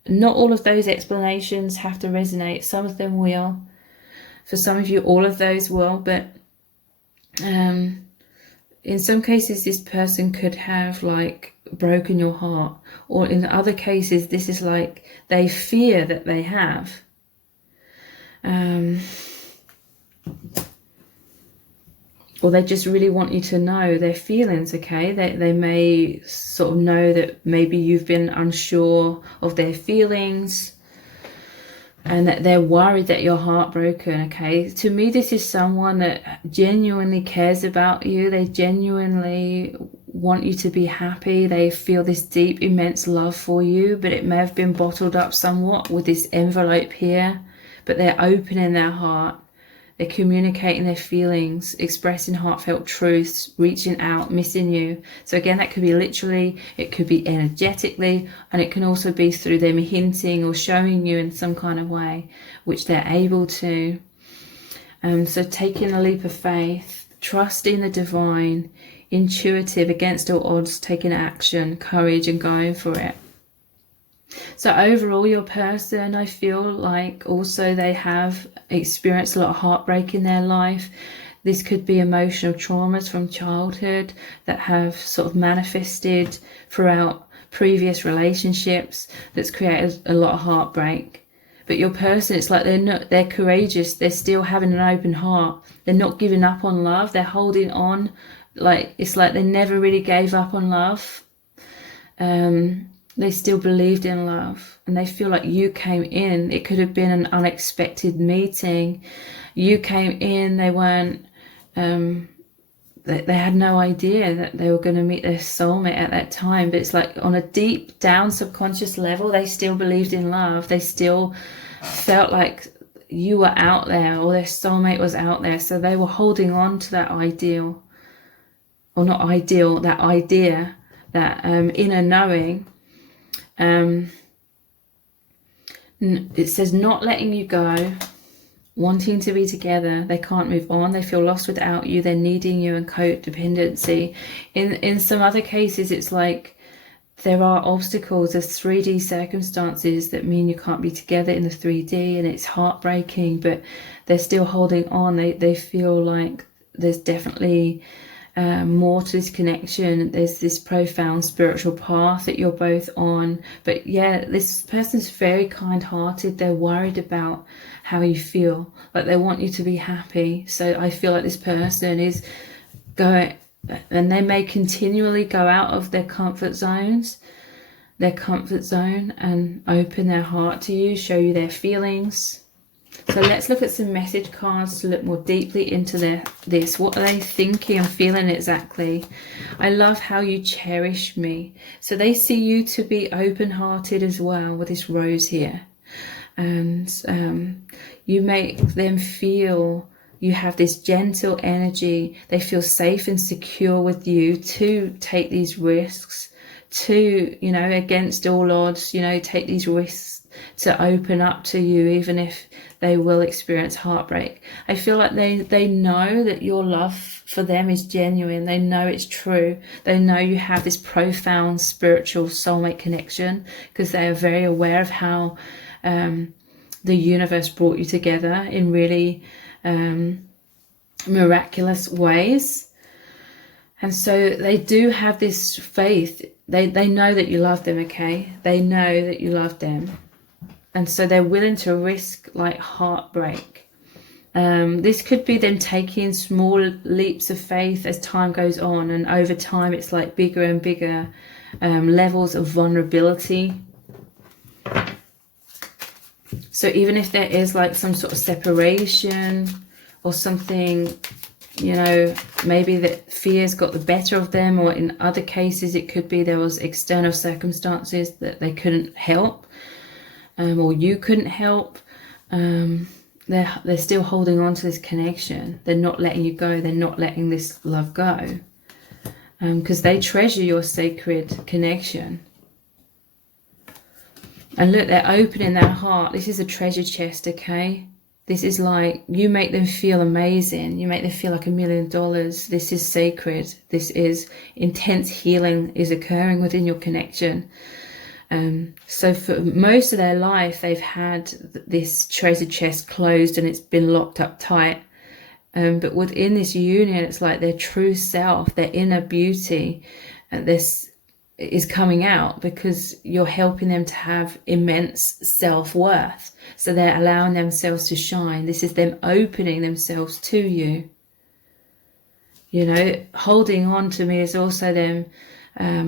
not all of those explanations have to resonate. Some of them will. For some of you, all of those will. But in some cases, this person could have like broken your heart. Or in other cases, this is like they fear that they have. Or they just really want you to know their feelings, okay? They may sort of know that maybe you've been unsure of their feelings and that they're worried that you're heartbroken, okay? To me, this is someone that genuinely cares about you. They genuinely want you to be happy. They feel this deep, immense love for you, but it may have been bottled up somewhat with this envelope here, but they're opening their heart. They're communicating their feelings, expressing heartfelt truths, reaching out, missing you. So again, that could be literally, it could be energetically, and it can also be through them hinting or showing you in some kind of way, which they're able to. So taking a leap of faith, trusting the divine, intuitive, against all odds, taking action, courage, and going for it. So overall, your person, I feel like also they have experienced a lot of heartbreak in their life. This could be emotional traumas from childhood that have sort of manifested throughout previous relationships that's created a lot of heartbreak. But your person, it's like they're courageous. They're still having an open heart. They're not giving up on love. They're holding on. Like, it's like they never really gave up on love. They still believed in love, and they feel like you came in. It could have been an unexpected meeting. You came in, they weren't, they had no idea that they were going to meet their soulmate at that time. But it's like on a deep down subconscious level, they still believed in love. They still felt like you were out there, or their soulmate was out there. So they were holding on to that ideal, or not ideal, that idea, that inner knowing. It says not letting you go, wanting to be together. They can't move on. They feel lost without you. They're needing you, and codependency. In some other cases, it's like there are obstacles. There's 3D circumstances that mean you can't be together in the 3D, and it's heartbreaking, but they're still holding on. They feel like there's definitely more to this connection. There's this profound spiritual path that you're both on. But yeah, this person's very kind-hearted. They're worried about how you feel, like they want you to be happy. So I feel like this person is going, and they may continually go out of their comfort zone, and open their heart to you, show you their feelings. So let's look at some message cards to look more deeply into this. What are they thinking and feeling exactly? I love how you cherish me. So they see you to be open-hearted as well with this rose here. And you make them feel you have this gentle energy. They feel safe and secure with you to take these risks, to, you know, against all odds, you know, take these risks to open up to you, even if they will experience heartbreak. I feel like they know that your love for them is genuine. They know it's true. They know you have this profound spiritual soulmate connection, because they are very aware of how the universe brought you together in really miraculous ways. And so they do have this faith. They know that you love them, okay? They know that you love them. And so they're willing to risk like heartbreak. This could be them taking small leaps of faith as time goes on. And over time, it's like bigger and bigger levels of vulnerability So even if there is like some sort of separation or something, you know, maybe that fears got the better of them, or in other cases it could be there was external circumstances that they couldn't help, or you couldn't help. They're still holding on to this connection. They're not letting you go. They're not letting this love go, because they treasure your sacred connection. And look, they're opening their heart. This is a treasure chest, okay? This is like, you make them feel amazing. You make them feel like $1 million. This is sacred. This is intense healing is occurring within your connection. So for most of their life, they've had this treasure chest closed and it's been locked up tight. But within this union, it's like their true self, their inner beauty, this is coming out, because you're helping them to have immense self-worth. So they're allowing themselves to shine. This is them opening themselves to you. You know, holding on to me is also them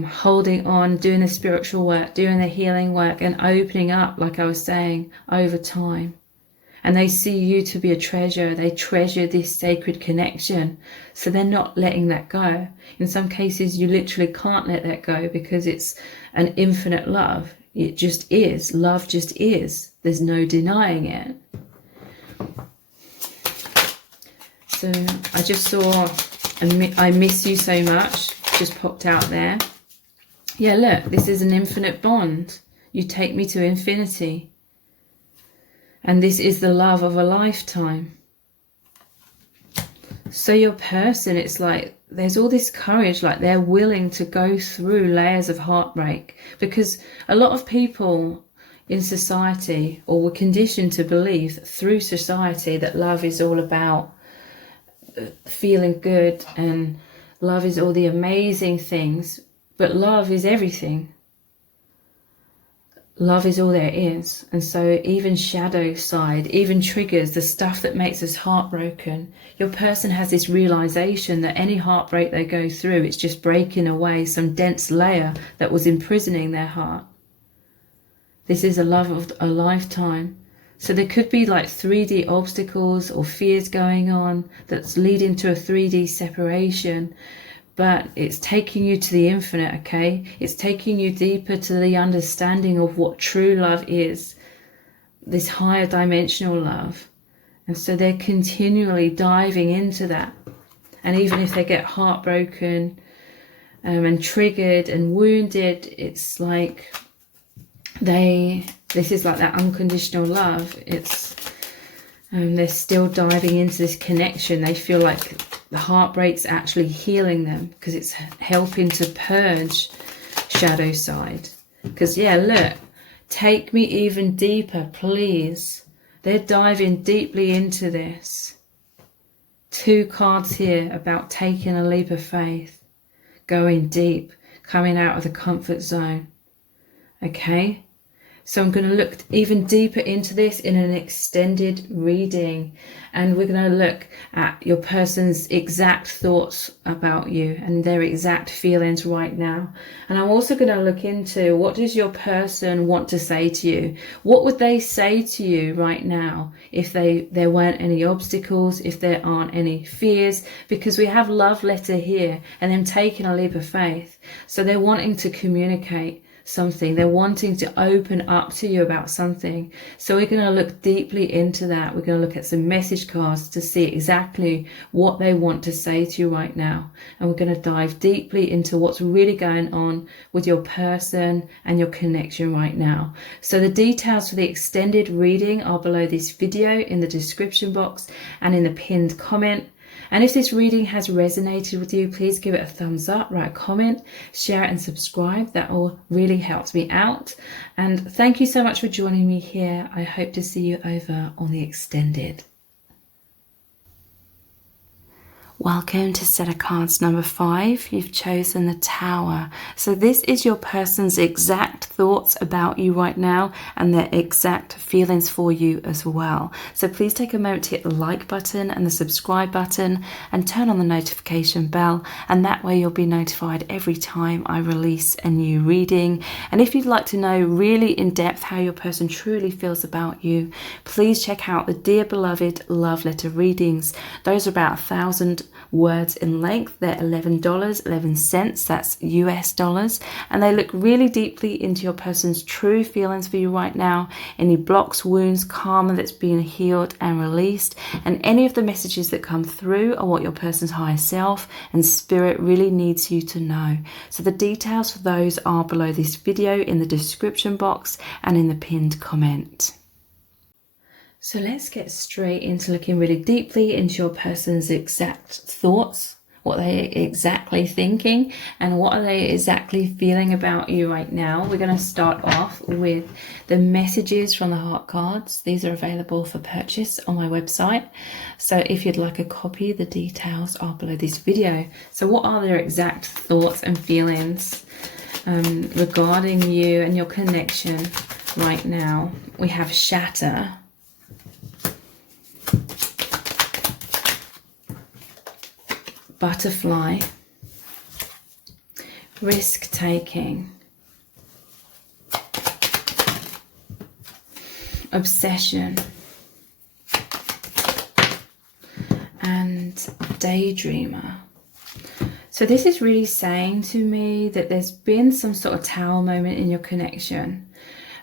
holding on, doing the spiritual work, doing the healing work, and opening up, like I was saying, over time. And they see you to be a treasure. They treasure this sacred connection. So they're not letting that go. In some cases, you literally can't let that go, because it's an infinite love. It just is. Love just is. There's no denying it. So I just saw, I miss you so much, just popped out there. Yeah, look, this is an infinite bond. You take me to infinity. And this is the love of a lifetime. So your person, it's like there's all this courage, like they're willing to go through layers of heartbreak, because a lot of people in society, or were conditioned to believe through society, that love is all about feeling good and love is all the amazing things. But love is everything. Love is all there is. And so even shadow side, even triggers, the stuff that makes us heartbroken, your person has this realization that any heartbreak they go through, it's just breaking away some dense layer that was imprisoning their heart. This is a love of a lifetime. So there could be like 3D obstacles or fears going on that's leading to a 3D separation. But it's taking you to the infinite, okay? It's taking you deeper to the understanding of what true love is, this higher dimensional love. And so they're continually diving into that. And even if they get heartbroken and triggered and wounded, it's like this is like that unconditional love. It's they're still diving into this connection. They feel like the heartbreak's actually healing them, because it's helping to purge shadow side. Because yeah, look, take me even deeper, please. They're diving deeply into this. 2 cards here about taking a leap of faith, going deep, coming out of the comfort zone. Okay? So I'm going to look even deeper into this in an extended reading, and we're going to look at your person's exact thoughts about you and their exact feelings right now. And I'm also going to look into, what does your person want to say to you? What would they say to you right now if there weren't any obstacles, if there aren't any fears? Because we have love letter here and them taking a leap of faith. So they're wanting to communicate something. They're wanting to open up to you about something. So we're going to look deeply into that. We're going to look at some message cards to see exactly what they want to say to you right now. And we're going to dive deeply into what's really going on with your person and your connection right now. So the details for the extended reading are below this video in the description box and in the pinned comment. And if this reading has resonated with you, please give it a thumbs up, write a comment, share it and subscribe. That all really helps me out. And thank you so much for joining me here. I hope to see you over on the extended. Welcome to set of cards number 5. You've chosen the Tower. So this is your person's exact thoughts about you right now and their exact feelings for you as well. So please take a moment to hit the like button and the subscribe button and turn on the notification bell, and that way you'll be notified every time I release a new reading. And if you'd like to know really in depth how your person truly feels about you, please check out the Dear Beloved Love Letter readings. Those are about 1,000 words in length. They're $11.11, that's US dollars, and they look really deeply into your person's true feelings for you right now, any blocks, wounds, karma that's being healed and released, and any of the messages that come through are what your person's higher self and spirit really needs you to know. So the details for those are below this video in the description box and in the pinned comment. So let's get straight into looking really deeply into your person's exact thoughts, what they're exactly thinking, and what are they exactly feeling about you right now. We're going to start off with the messages from the heart cards. These are available for purchase on my website. So if you'd like a copy, the details are below this video. So what are their exact thoughts and feelings regarding you and your connection right now? We have shatter, butterfly, risk-taking, obsession, and daydreamer. So this is really saying to me that there's been some sort of tower moment in your connection.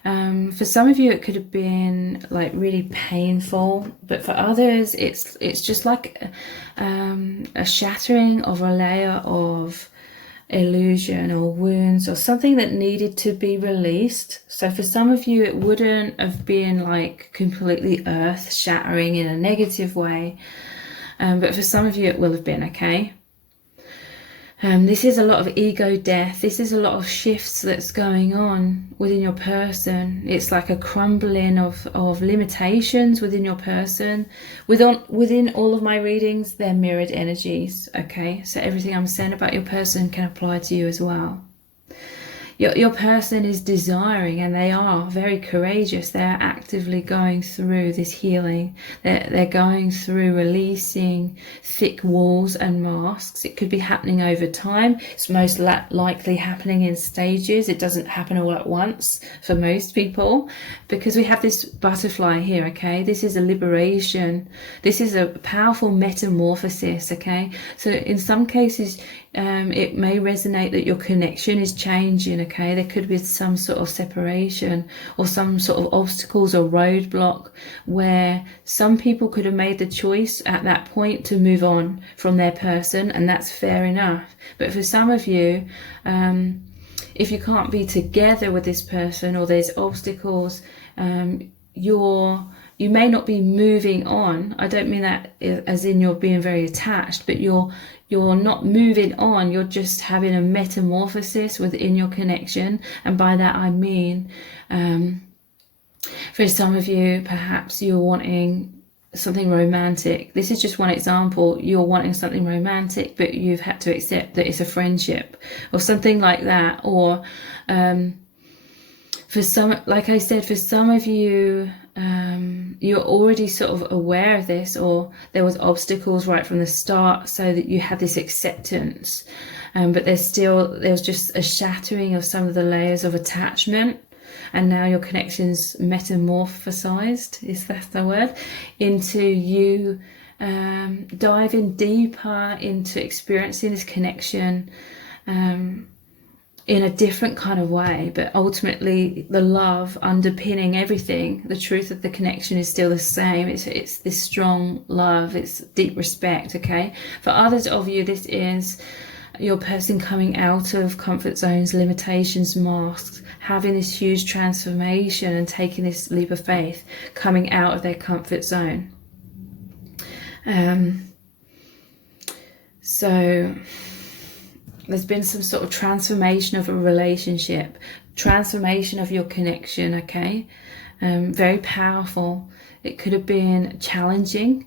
For some of you it could have been like really painful, but for others it's just like a shattering of a layer of illusion or wounds or something that needed to be released. So for some of you it wouldn't have been like completely earth shattering in a negative way, but for some of you it will have been, okay? This is a lot of ego death. This is a lot of shifts that's going on within your person. It's like a crumbling of limitations within your person. Within all of my readings, they're mirrored energies, okay? So everything I'm saying about your person can apply to you as well. Your person is desiring, and they are very courageous. They're actively going through this healing. They're going through releasing thick walls and masks. It could be happening over time. It's most likely happening in stages. It doesn't happen all at once for most people, because we have this butterfly here, okay? This is a liberation. This is a powerful metamorphosis, okay? So in some cases, it may resonate that your connection is changing, okay? There could be some sort of separation or some sort of obstacles or roadblock where some people could have made the choice at that point to move on from their person, and that's fair enough. But for some of you, if you can't be together with this person or there's obstacles, you may not be moving on. I don't mean that as in you're being very attached, but you're not moving on. You're just having a metamorphosis within your connection. And by that I mean, for some of you, perhaps you're wanting something romantic. This is just one example. You're wanting something romantic, but you've had to accept that it's a friendship or something like that. Or for some, like I said, for some of you, you're already sort of aware of this, or there was obstacles right from the start so that you had this acceptance, but there's just a shattering of some of the layers of attachment, and now your connection's metamorphosized, is that the word, into you diving deeper into experiencing this connection in a different kind of way. But ultimately the love underpinning everything, the truth of the connection is still the same. It's this strong love, it's deep respect, okay? For others of you, this is your person coming out of comfort zones, limitations, masks, having this huge transformation and taking this leap of faith, coming out of their comfort zone. So there's been some sort of transformation of a relationship, transformation of your connection, okay? Very powerful. It could have been challenging.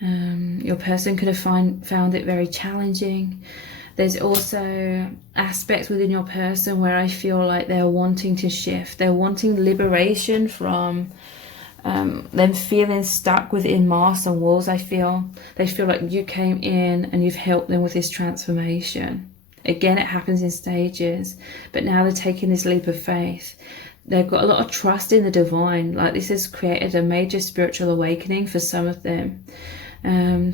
Your person could have found it very challenging. There's also aspects within your person where I feel like they're wanting to shift. They're wanting liberation from them feeling stuck within masks and walls. I feel they feel like you came in and you've helped them with this transformation. Again, it happens in stages, but now they're taking this leap of faith. They've got a lot of trust in the divine. Like, this has created a major spiritual awakening for some of them.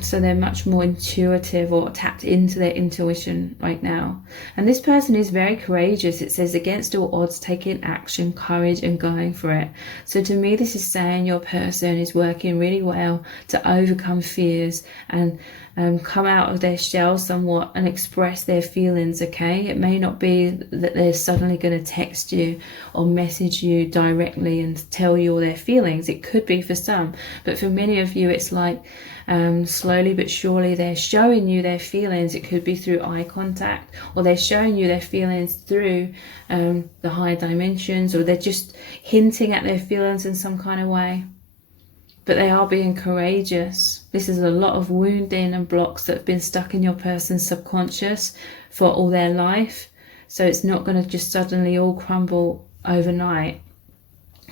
So they're much more intuitive or tapped into their intuition right now. And this person is very courageous. It says, against all odds, taking action, courage, and going for it. So to me, this is saying your person is working really well to overcome fears and come out of their shell somewhat and express their feelings, okay? It may not be that they're suddenly going to text you or message you directly and tell you all their feelings. It could be for some, but for many of you, it's like slowly but surely they're showing you their feelings. It could be through eye contact, or they're showing you their feelings through the higher dimensions, or they're just hinting at their feelings in some kind of way. But they are being courageous. This is a lot of wounding and blocks that have been stuck in your person's subconscious for all their life. So it's not going to just suddenly all crumble overnight.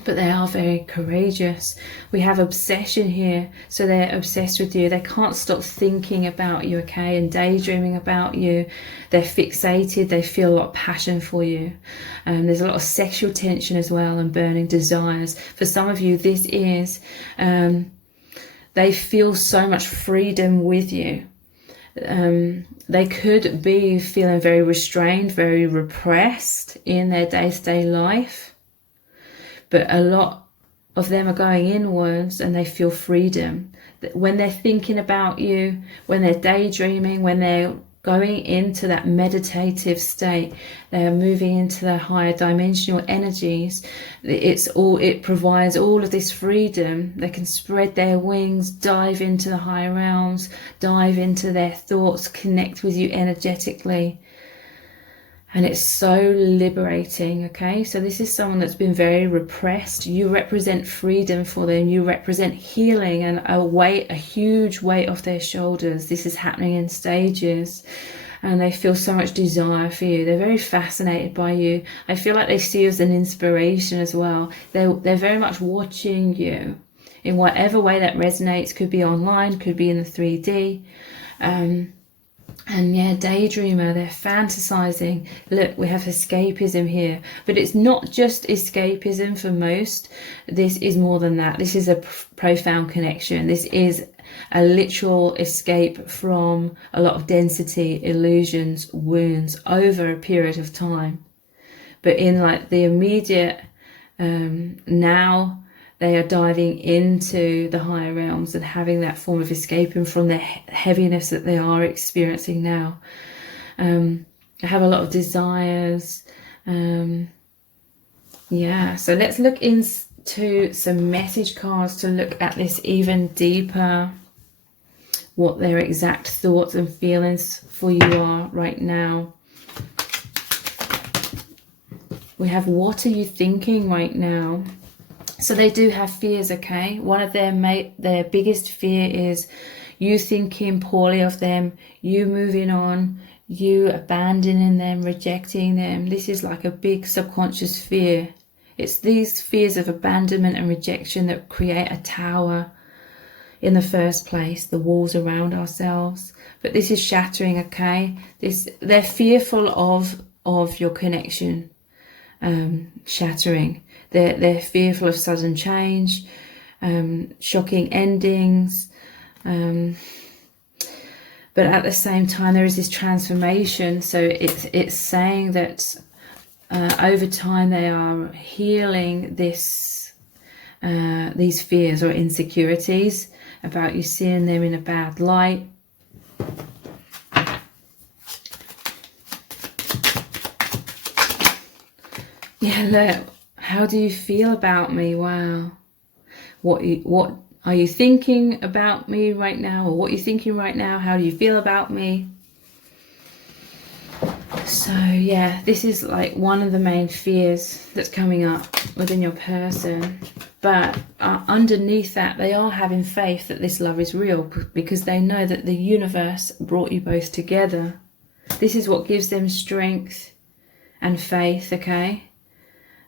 But they are very courageous. We have obsession here. So they're obsessed with you. They can't stop thinking about you, okay, and daydreaming about you. They're fixated. They feel a lot of passion for you. There's a lot of sexual tension as well, and burning desires. For some of you, this is, they feel so much freedom with you. They could be feeling very restrained, very repressed in their day-to-day life. But a lot of them are going inwards and they feel freedom. When they're thinking about you, when they're daydreaming, when they're going into that meditative state, they're moving into the higher dimensional energies. It provides all of this freedom. They can spread their wings, dive into the higher realms, dive into their thoughts, connect with you energetically. And it's so liberating, okay? So this is someone that's been very repressed. You represent freedom for them. You represent healing and a huge weight off their shoulders. This is happening in stages. And they feel so much desire for you. They're very fascinated by you. I feel like they see you as an inspiration as well. They're very much watching you in whatever way that resonates. Could be online, could be in the 3D. And yeah, daydreamer, they're fantasizing. Look, we have escapism here. But it's not just escapism for most. This is more than that. This is a profound connection. This is a literal escape from a lot of density, illusions, wounds over a period of time. But in like the immediate now, they are diving into the higher realms and having that form of escaping from the heaviness that they are experiencing now. I have a lot of desires. Yeah, so let's look into some message cards to look at this even deeper, what their exact thoughts and feelings for you are right now. We have, what are you thinking right now? So they do have fears, okay? One of their biggest fear is you thinking poorly of them, you moving on, you abandoning them, rejecting them. This is like a big subconscious fear. It's these fears of abandonment and rejection that create a tower in the first place, the walls around ourselves. But this is shattering, okay? They're fearful of your connection shattering. They're fearful of sudden change, shocking endings. But at the same time, there is this transformation. So it's saying that over time they are healing these fears or insecurities about you seeing them in a bad light. Yeah, look. How do you feel about me? Wow. What are you thinking about me right now? Or what are you thinking right now? How do you feel about me? So yeah, this is like one of the main fears that's coming up within your person. But underneath that, they are having faith that this love is real, because they know that the universe brought you both together. This is what gives them strength and faith, okay?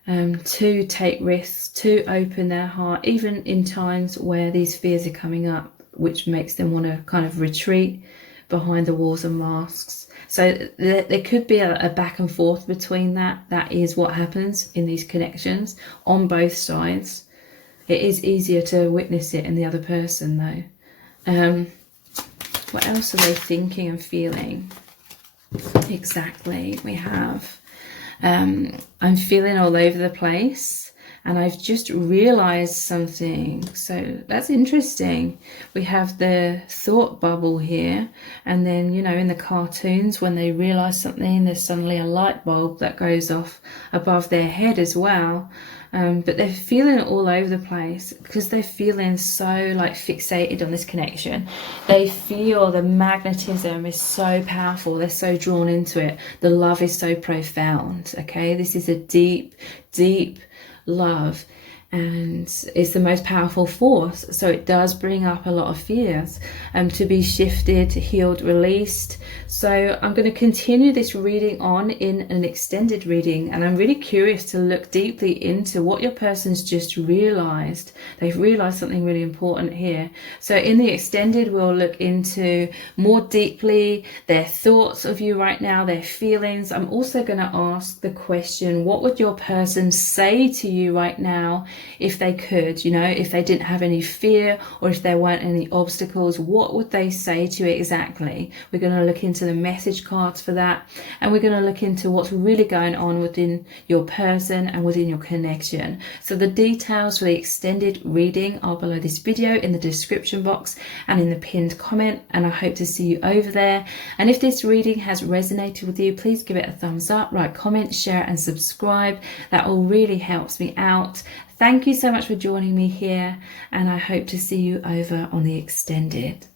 To take risks, to open their heart, even in times where these fears are coming up, which makes them want to kind of retreat behind the walls and masks. So there could be a back and forth between that. That is what happens in these connections on both sides. It is easier to witness it in the other person, though. What else are they thinking and feeling? Exactly, we have I'm feeling all over the place, and I've just realized something. So that's interesting. We have the thought bubble here, and then, you know, in the cartoons, when they realize something, there's suddenly a light bulb that goes off above their head as well. But they're feeling it all over the place because they're feeling so like fixated on this connection. They feel the magnetism is so powerful. They're so drawn into it. The love is so profound. Okay, this is a deep, deep love, and it's the most powerful force. So it does bring up a lot of fears to be shifted, healed, released. So I'm going to continue this reading on in an extended reading, and I'm really curious to look deeply into what your person's just realized. They've realized something really important here. So in the extended, we'll look into more deeply their thoughts of you right now, their feelings. I'm also going to ask the question, what would your person say to you right now if they could, you know, if they didn't have any fear, or if there weren't any obstacles? What would they say to you exactly? We're going to look into the message cards for that, and we're going to look into what's really going on within your person and within your connection. So the details for the extended reading are below this video in the description box and in the pinned comment, and I hope to see you over there. And if this reading has resonated with you, please give it a thumbs up, write, comment, share and subscribe. That all really helps me out. Thank you so much for joining me here, and I hope to see you over on the extended.